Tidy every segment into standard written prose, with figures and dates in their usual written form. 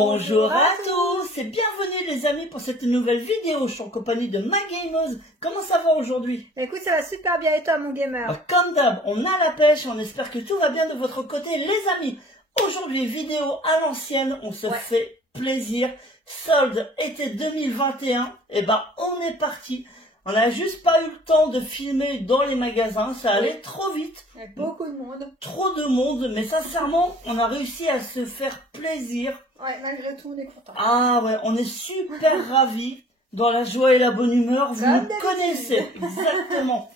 Bonjour à tous et bienvenue les amis pour cette nouvelle vidéo. Je suis en compagnie de MaGameuse. Comment ça va aujourd'hui? Écoute, ça va super bien et toi mon gamer? Comme d'hab, on a la pêche, on espère que tout va bien de votre côté les amis. Aujourd'hui, vidéo à l'ancienne, on se fait plaisir. Solde été 2021, et ben on est parti. On n'a juste pas eu le temps de filmer dans les magasins, ça allait trop vite. Il y a beaucoup de monde. Trop de monde, mais sincèrement, on a réussi à se faire plaisir. Ouais, malgré tout, on est content. Ah ouais, on est super ravis, dans la joie et la bonne humeur, vous nous connaissez, exactement.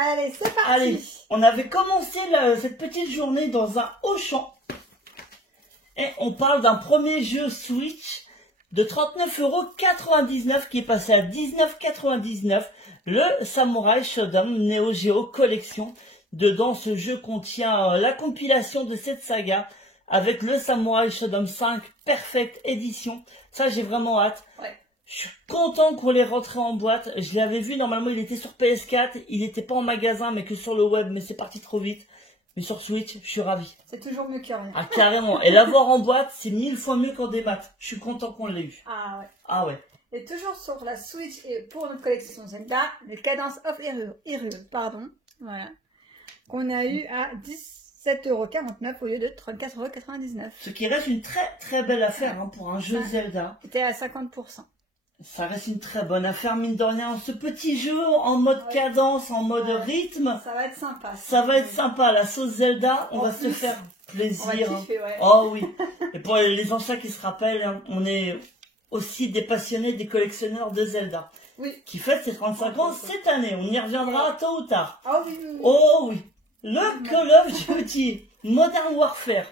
Allez, c'est parti. Allez, on avait commencé cette petite journée dans un Auchan. Et on parle d'un premier jeu Switch de 39,99 € qui est passé à 19,99 €. Le Samurai Shodown Neo Geo Collection. Dedans, ce jeu contient la compilation de cette saga avec le Samurai Shodown 5 Perfect Edition. Ça, j'ai vraiment hâte. Ouais. Je suis content qu'on l'ait rentré en boîte. Je l'avais vu, normalement, il était sur PS4. Il n'était pas en magasin, mais que sur le web. Mais c'est parti trop vite. Mais sur Switch, je suis ravi. C'est toujours mieux que rien. Ah, carrément. Et l'avoir en boîte, c'est 1000 fois mieux qu'en démat. Je suis content qu'on l'ait eu. Ah ouais. Ah ouais. Et toujours sur la Switch et pour notre collection Zelda, le Cadence of Hyrule, pardon. Voilà. Qu'on a eu à 17,49 € au lieu de 34,99 €. Ce qui reste une très très belle affaire hein, pour un jeu Zelda. C'était à 50%. Ça reste une très bonne affaire, mine de rien. Ce petit jeu en mode cadence, en mode rythme. Ça va être sympa. Ça va être sympa. La sauce Zelda, on va se faire plaisir. On va kiffer, Oh oui. Et pour les anciens qui se rappellent, hein, on est aussi des passionnés, des collectionneurs de Zelda. Oui. Qui fête ses 35 ans cette année. On y reviendra tôt ou tard. Oh oui, oui, oui. Oh oui. Le Call of Duty Modern Warfare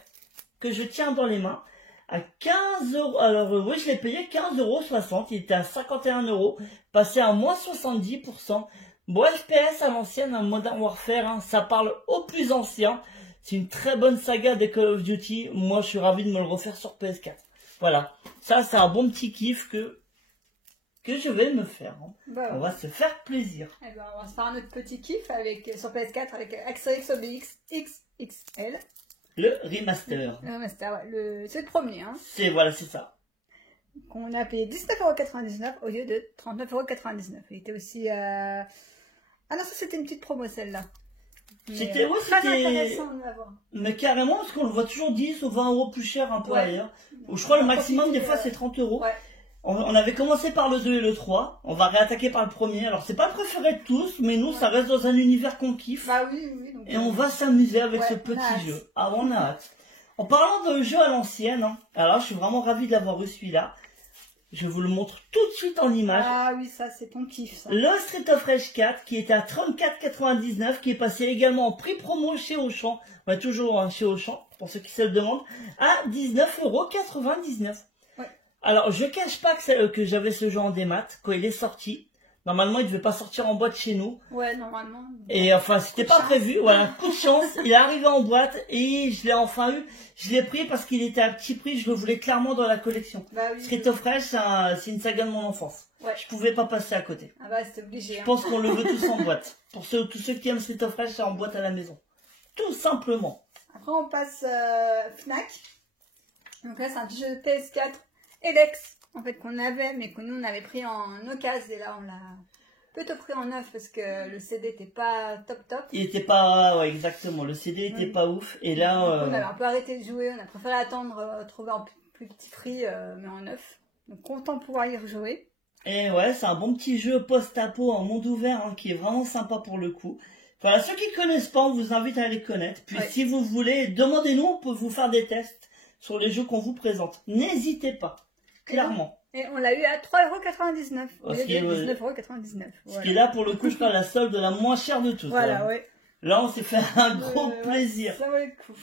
que je tiens dans les mains. À 15 €, alors oui je l'ai payé 15,60 €, il était à 51 €, passé à moins 70%. Bon FPS à l'ancienne, un Modern Warfare, hein, ça parle aux plus anciens. C'est une très bonne saga des Call of Duty, moi je suis ravi de me le refaire sur PS4. Voilà, ça c'est un bon petit kiff que je vais me faire. Hein. Bah, on va se faire plaisir. Eh ben, on va se faire un autre petit kiff sur PS4 avec Asterix Obélix XXL. Le remaster. Le remaster, ouais. C'est le premier. Hein. Voilà, c'est ça. Qu'on a payé 19,99 € au lieu de 39,99 €. Il était aussi... Ah non, ça c'était une petite promo celle-là. C'était très intéressant de l'avoir. Mais carrément, parce qu'on le voit toujours 10 ou 20 € plus cher un peu ailleurs. Ou je crois le maximum des fois c'est 30 €. Ouais. On avait commencé par le 2 et le 3. On va réattaquer par le premier. Alors, c'est pas le préféré de tous, mais nous, ça reste dans un univers qu'on kiffe. Bah oui, oui. Donc, et on va s'amuser avec ce petit jeu. Ah, on a hâte. En parlant de jeu à l'ancienne, hein, alors je suis vraiment ravi de l'avoir eu celui-là. Je vous le montre tout de suite en image. Ah oui, ça, c'est ton kiff, ça. Le Street of Rage 4, qui était à 34,99 €, qui est passé également en prix promo chez Auchan. On est toujours hein, chez Auchan, pour ceux qui se le demandent, à 19,99 €. Alors, je cache pas que j'avais ce jeu en démat quand il est sorti. Normalement, il devait pas sortir en boîte chez nous. Ouais, normalement. Et enfin, c'était pas prévu. Voilà, coup de chance. Il est arrivé en boîte et je l'ai enfin eu. Je l'ai pris parce qu'il était à petit prix. Je le voulais clairement dans la collection. Bah oui, Street of Rage, c'est une saga de mon enfance. Ouais. Je pouvais pas passer à côté. Ah bah, c'était obligé. Je pense qu'on le veut tous en boîte. Pour tous ceux qui aiment Street of Rage, c'est en boîte à la maison. Tout simplement. Après, on passe Fnac. Donc là, c'est un petit jeu de PS4. Elex, en fait, qu'on avait, mais que nous, on avait pris en occasion. Et là, on l'a plutôt pris en neuf parce que le CD était pas top. Il était pas, ouais, exactement. Le CD était pas ouf. Et là, on avait un peu arrêté de jouer. On a préféré attendre, trouver un plus petit prix, mais en neuf. Donc, content de pouvoir y rejouer. Et ouais, c'est un bon petit jeu post-apo en monde ouvert, hein, qui est vraiment sympa pour le coup. Voilà, ceux qui connaissent pas, on vous invite à les connaître. Puis, si vous voulez, demandez-nous, on peut vous faire des tests sur les jeux qu'on vous présente. N'hésitez pas. Clairement. Et on l'a eu à 3,99 € au lieu de 19,99 €. Ce qui est là, pour le coup, je parle la solde la moins chère de toutes. Voilà, ouais. Là, on s'est fait un gros plaisir. Ça vaut le coup.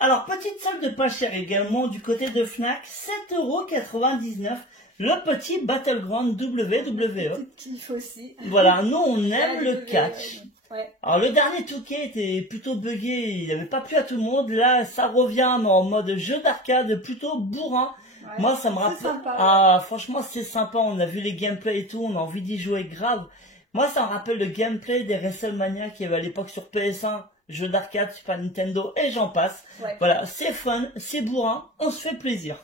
Alors, petite solde pas chère également du côté de Fnac, 7,99 €. Le petit Battleground WWE. Petit kiff aussi. Voilà, nous, on aime le catch. Ouais. Alors, le dernier 2K était plutôt buggé, il n'avait pas plu à tout le monde. Là, ça revient, mais en mode jeu d'arcade, plutôt bourrin. Ouais, moi, ça me rappelle. Ah, franchement, c'est sympa. On a vu les gameplays et tout. On a envie d'y jouer grave. Moi, ça me rappelle le gameplay des WrestleMania qu'il y avait à l'époque sur PS1, jeux d'arcade, Super Nintendo et j'en passe. Ouais. Voilà, c'est fun, c'est bourrin, on se fait plaisir.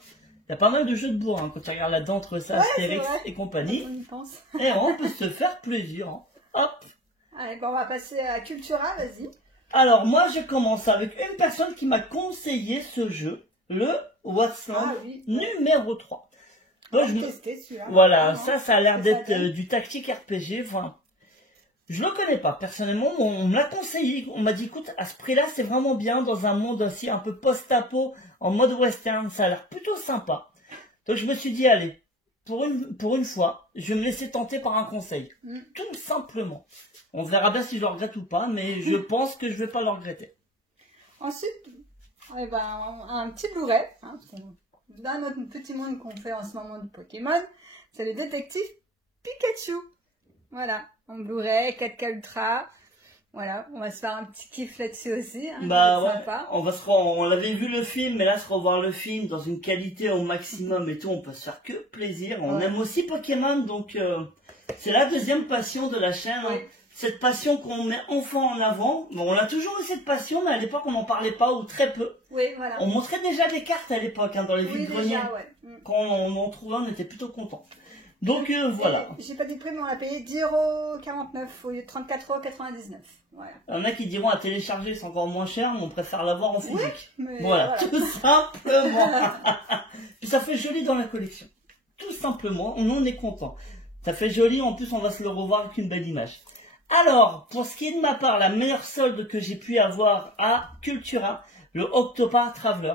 Il y a pas mal de jeux de bourre, hein, quand tu regardes là-dedans entre ça, Astérix et compagnie. On y pense. Et on peut se faire plaisir. Hein. Hop. Allez, bon, on va passer à Cultura, vas-y. Alors, moi, je commence avec une personne qui m'a conseillé ce jeu, le Wasteland numéro 3. Moi, voilà, ça a l'air d'être du tactique RPG. Enfin, je le connais pas, personnellement. On me l'a conseillé. On m'a dit, écoute, à ce prix-là, c'est vraiment bien dans un monde aussi un peu post-apo, en mode western. Ça a l'air plutôt sympa. Donc, je me suis dit, allez, pour une fois, je vais me laisser tenter par un conseil. Tout simplement. On verra bien si je le regrette ou pas, mais je pense que je vais pas le regretter. Ensuite, un petit Blu-ray. Hein, dans notre petit monde qu'on fait en ce moment du Pokémon, c'est le détective Pikachu. Voilà, en Blu-ray, 4K Ultra. Voilà, on va se faire un petit kiff là-dessus aussi. Hein, sympa. On l'avait vu le film, mais là, se revoir le film dans une qualité au maximum et tout, on peut se faire que plaisir. On aime aussi Pokémon, donc c'est la deuxième passion de la chaîne. Hein. Cette passion qu'on met enfin en avant. Bon, on a toujours eu cette passion, mais à l'époque, on n'en parlait pas ou très peu. Oui, voilà. On montrait déjà des cartes à l'époque, hein, dans les vides-greniers. Quand on en trouvait, on était plutôt contents. Donc voilà. J'ai pas dit prix, mais on l'a payé 10,49 € au lieu de 34,99 €. Voilà. Il y en a qui diront à télécharger, c'est encore moins cher, mais on préfère l'avoir en physique. Voilà, tout simplement. Puis ça fait joli dans la collection. Tout simplement, on en est content. Ça fait joli, en plus on va se le revoir avec une belle image. Alors, pour ce qui est de ma part, la meilleure solde que j'ai pu avoir à Cultura, le Octopath Traveler.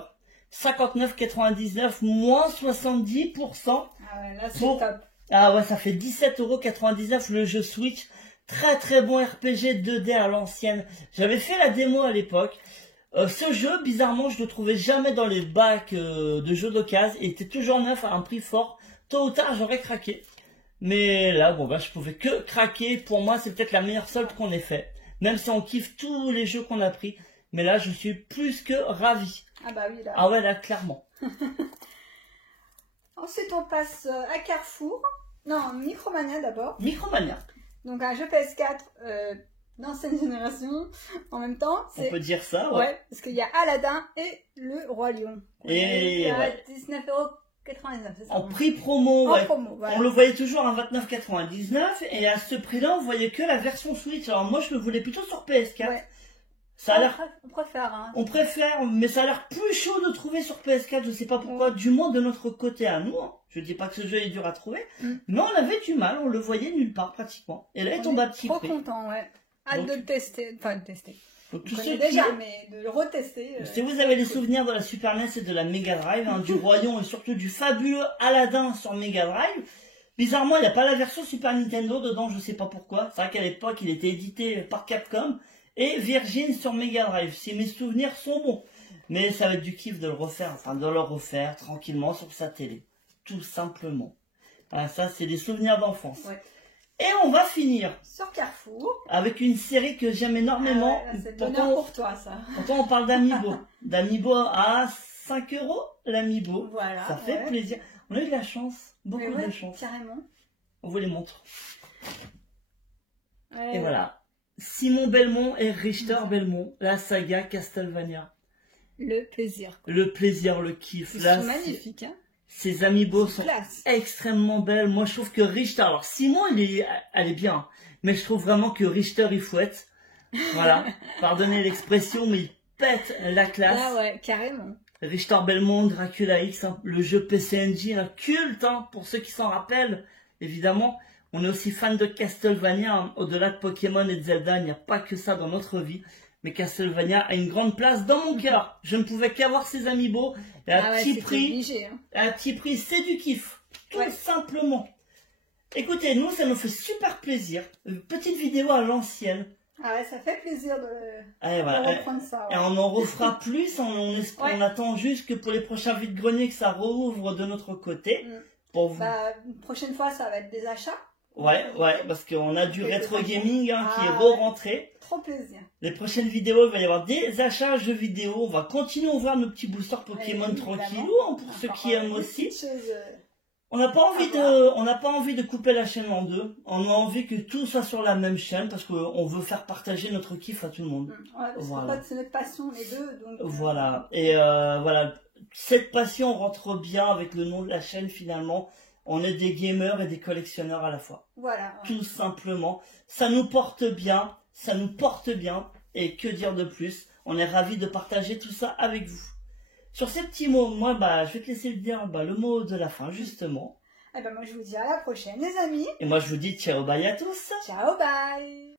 59,99 moins 70%. Ah ouais, là c'est top. Ah ouais, ça fait 17,99 € le jeu Switch. Très très bon RPG 2D à l'ancienne. J'avais fait la démo à l'époque. Ce jeu, bizarrement, je le trouvais jamais dans les bacs de jeux d'occasion. Il était toujours neuf à un prix fort. Tôt ou tard, j'aurais craqué. Mais là, bon, je pouvais que craquer. Pour moi, c'est peut-être la meilleure solde qu'on ait fait. Même si on kiffe tous les jeux qu'on a pris. Mais là, je suis plus que ravi. Ah bah oui, là. Ah ouais, là, clairement. Ensuite, on passe à Carrefour. Non, Micromania d'abord. Micromania. Donc un jeu PS4 d'ancienne génération. En même temps, on peut dire ça, ouais. Parce qu'il y a Aladdin et le Roi Lion. Et à 19,99 €, c'est ça. En prix promo, en promo, voilà. On le voyait toujours à 29,99 € et à ce prix-là, on voyait que la version Switch. Alors moi, je le voulais plutôt sur PS4. Ouais. Ça a l'air... On préfère, hein. On préfère, mais ça a l'air plus chaud de trouver sur PS4, je sais pas pourquoi, du moins de notre côté à nous. Hein. Je dis pas que ce jeu est dur à trouver, mais on avait du mal, on le voyait nulle part pratiquement. Et là, il tombe à petit prix. Trop content, ouais. Hâte de le tester, enfin de tester. Donc, mais de le retester. Si vous avez les souvenirs de la Super NES et de la Mega Drive, hein, du Royaume et surtout du fabuleux Aladdin sur Mega Drive, bizarrement, il n'y a pas la version Super Nintendo dedans, je sais pas pourquoi. C'est vrai qu'à l'époque, il était édité par Capcom. Et Virgin sur Mega Drive, si mes souvenirs sont bons. Mais ça va être du kiff de le refaire, enfin de le refaire tranquillement sur sa télé. Tout simplement. Voilà, ça, c'est des souvenirs d'enfance. Ouais. Et on va finir sur Carrefour avec une série que j'aime énormément. Ah ouais, c'est bonheur pour toi, ça. Pourtant, on parle d'Amiibo. D'Amiibo à 5 € l'Amiibo. Voilà. Ça fait plaisir. On a eu de la chance, beaucoup de chance. Carrément. On vous les montre. Et voilà. Simon Belmont et Richter Belmont, la saga Castlevania. Le plaisir. Le plaisir, le kiff. C'est magnifique, hein. Ces Amiibo sont extrêmement belles. Moi, je trouve que Richter... Alors, Simon, elle est bien. Mais je trouve vraiment que Richter, il fouette. Voilà. Pardonnez l'expression, mais il pète la classe. Ah ouais, carrément. Richter Belmont, Dracula X, hein, le jeu PCNJ, un culte, hein, pour ceux qui s'en rappellent, évidemment. On est aussi fan de Castlevania, hein. Au-delà de Pokémon et de Zelda, il n'y a pas que ça dans notre vie. Mais Castlevania a une grande place dans mon cœur. Je ne pouvais qu'avoir ces Amiibo. Et à petit prix, obligé, hein. À petit prix, c'est du kiff. Tout simplement. Écoutez, nous, ça nous fait super plaisir. Une petite vidéo à l'ancienne. Ah ouais, ça fait plaisir de reprendre ça. Ouais. Et on en refera plus. On attend juste que pour les prochains vides-greniers que ça rouvre de notre côté. Pour vous. Une prochaine fois, ça va être des achats. Ouais, parce qu'on a du rétro gaming qui est re-rentré. Trop plaisir. Les prochaines vidéos, il va y avoir des achats jeux vidéo. On va continuer à ouvrir nos petits boosters Pokémon tranquillou, pour ceux qui aiment aussi. On n'a pas envie de couper la chaîne en deux. On a envie que tout soit sur la même chaîne parce qu'on veut faire partager notre kiff à tout le monde. Ouais, parce Voilà. que c'est notre passion les deux. Donc, Voilà. Et voilà, cette passion rentre bien avec le nom de la chaîne finalement. On est des gamers et des collectionneurs à la fois. Voilà. Ouais. Tout simplement. Ça nous porte bien. Ça nous porte bien. Et que dire de plus? On est ravis de partager tout ça avec vous. Sur ces petits mots, moi, je vais te laisser dire le mot de la fin, justement. Et ben moi je vous dis à la prochaine les amis. Et moi, je vous dis ciao, bye à tous. Ciao, bye.